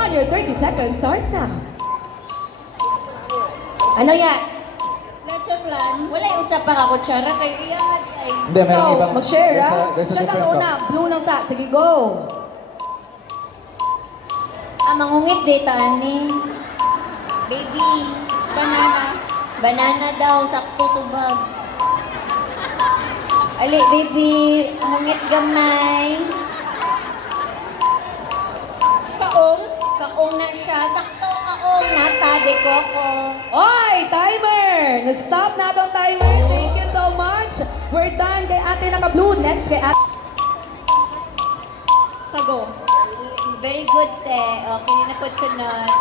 1, your 30 seconds starts now. Ano yan? Lechon plan. Wala yung usap pa ka, kutsara kay Riyad. Ay, Hindi, meron Go, ibang... mag-share, there's ha? a- There's a Siya different lang una. cup. Blue lang sa. Sige, go. mangungit data ani. Baby, Banana. banana daw, sakto tubag. Ali, baby, mangungit gamay. Kaong. Kaong na siya, sakto kaong, nasa de koko. Oy, timer! Na-stop na itong timer. Thank you so much. We're done kay ate naka-blue. Next kay ate. Sago. Very good, te. Okay, na po sunod.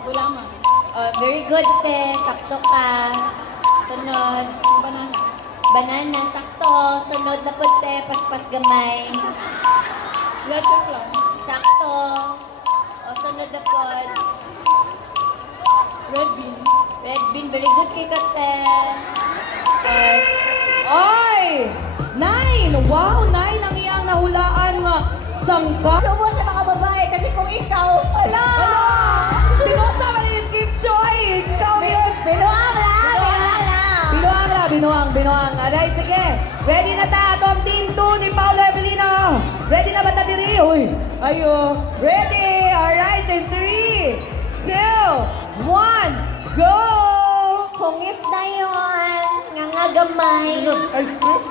Gulaman. Oh, very good, te. Sakto ka. Sunod. Banana. Banana, sakto. Sunod na po, te. Paspas gamay. Lechon plan. Sakto. O, sunod na po. Red bean. Red bean, very good kay ka, te. Oy! 9! Wow, 9 ang iyang nahulaan nga sangka. Sumot sa mga babae kasi kung ikaw, hala! Sinunta ka ni Kim Choi! Ikaw yun! Binuang lang! Binuang la, binuang. Alright, sige. Ready na ta atong team 2 ni Paolo Evelino. Ready na ba ta diri? Uy, ayo. Ready! Alright, in 3, 2, 1, go! Hungit na yun. Ngangagamay. Ice cream?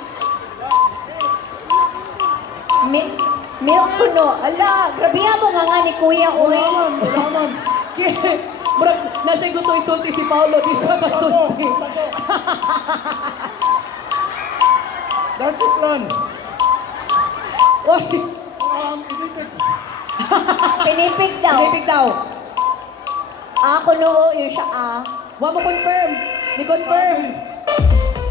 Milk kuno. Ala, grabe mo nga ni Kuya, oy. Gulaman. Murag, na siya gusto isulti si Paolo, di siya kasulti. Dati plan. Uy, Idipit. Pinipig daw. pinipig daw. Ako noo, yun siya ah. Wa mo confirm. Ni confirm.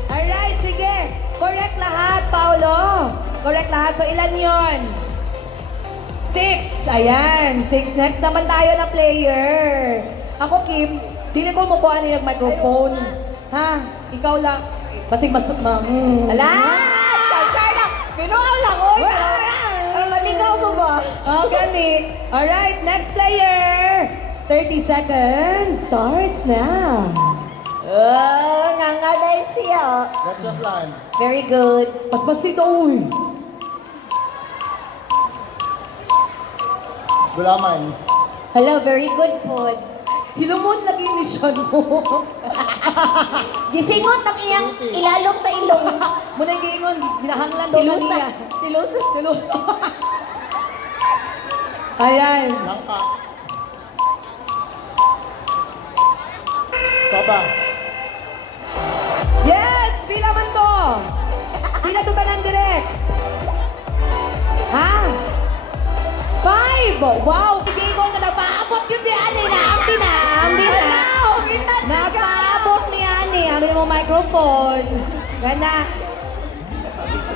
Alright, sige. Correct lahat, Paolo. Correct lahat. So, ilan yon? 6. Ayan. 6. Next naman tayo na player. Ako, Kim, dili ko makuha niya yung microphone. Ha? Ikaw lang. Basig mas... Ala! Sasar lang! Binuang lang, oy! Para maligaw mo ba? Oh, gani. Alright, next player. 30 seconds. Starts now. Oh, nanganay siya. Lechon plan. Very good. Paspas si Doy. Gulaman. Hello, very good food. Hilumon lagi ni siya mo. Gisingot ang iyang ilalom sa ilong. Muna giingon, ginahanglan daw na niya. Silusa. Silusa. Ayan. Langka. Soba. Yes! Pila man to. Pila to tanan direct. Ha? 5! Wow! Giingon na napaabot yung biyani na. Ambi na. Napaabot ni Ani. Ambi mo microphone. Gana.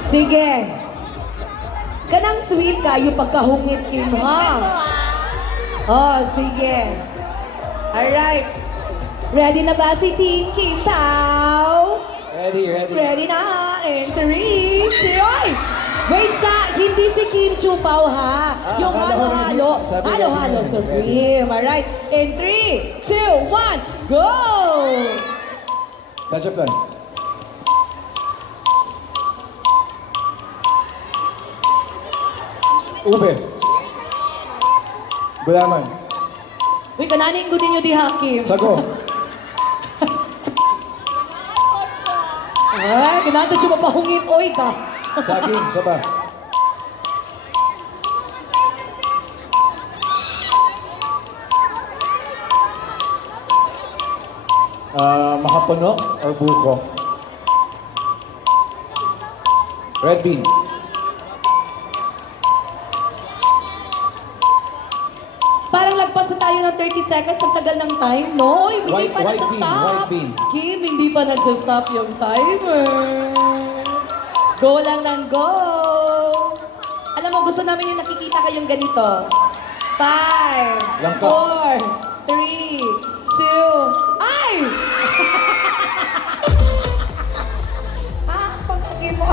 Sige. Kanang sweet kayo pagkahungit, Kim, ha? Oh, sige. Alright. Ready na ba si Team Kim Tao? Ready. Ready na. In 3, 2, ay! Wait hindi si Kim Chu Pao, ha? Yung akala ko halo-halo. ready. Sabi Halo-halo ready. supreme. Alright. In 3, 2, 1, go! Lechon plan. Ube. Gulaman. Uy, kananing gudin nyo di, ha, Kim? Sago. Ay, kinato siya mapahungit. Oy, ka. Saging. Soba. Makapuno or buko? Red bean. Parang lagpas na tayo ng 30 seconds. Ang tagal ng time, no? Uy, hindi White- pa white bean, nagsa-stop. white bean. Kim, hindi pa nagsa-stop yung timer. Go lang ng go. Alam mo, gusto namin yung nakikita kayong ganito. 5, Langka. 4, 3, 2, ay! Ha? Pag-Kim mo.